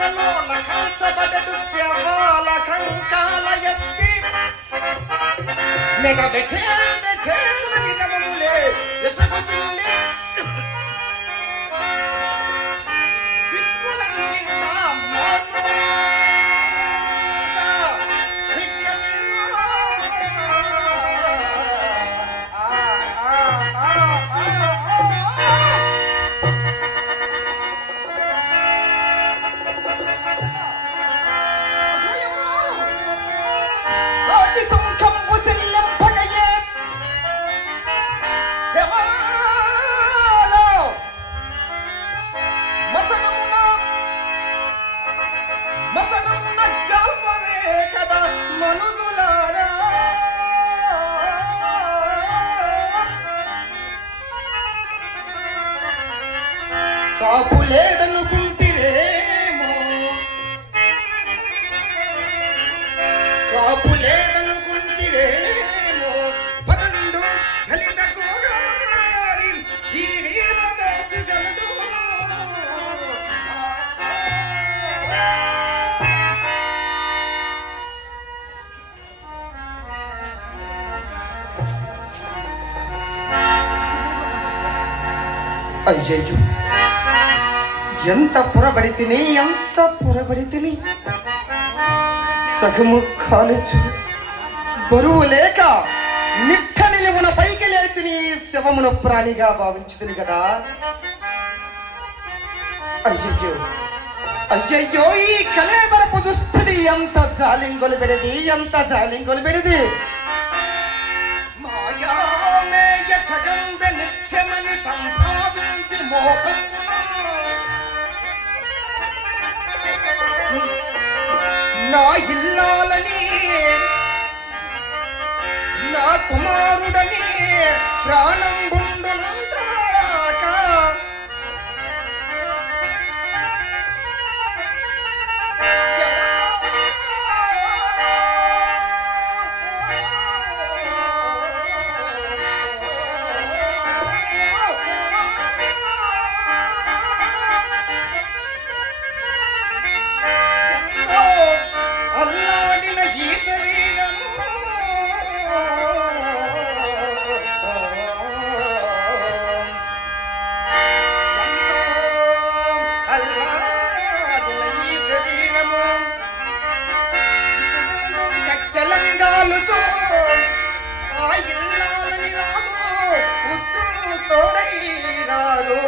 కళ్ళలో నఖంచబడడు శవాల Kankala SP mega బెఠేల్ నమములే ఎసుగుచుండే కాపు లేదనుకుంటిరేమో పదండు దళిత గోగారి ఈ వీరదాసుగలడు అయ్యయ్యో ఎంత పొరబడి తిని సగము కాలేజు బరువు లేక నిట్ట నిలువున పైకి లేచి నీ శవమును ప్రాణిగా భావించుతుంది కదా. అయ్యయ్యో ఈ కలేబరపు దుస్థితి ఎంత జాలింగొలు పెడిది మాయామేయ జగంబె నిత్యమని సంభావించి మోహం నా ఇల్లాలని నా కుమారుడని ప్రాణం గుండునందాక తోడై రారు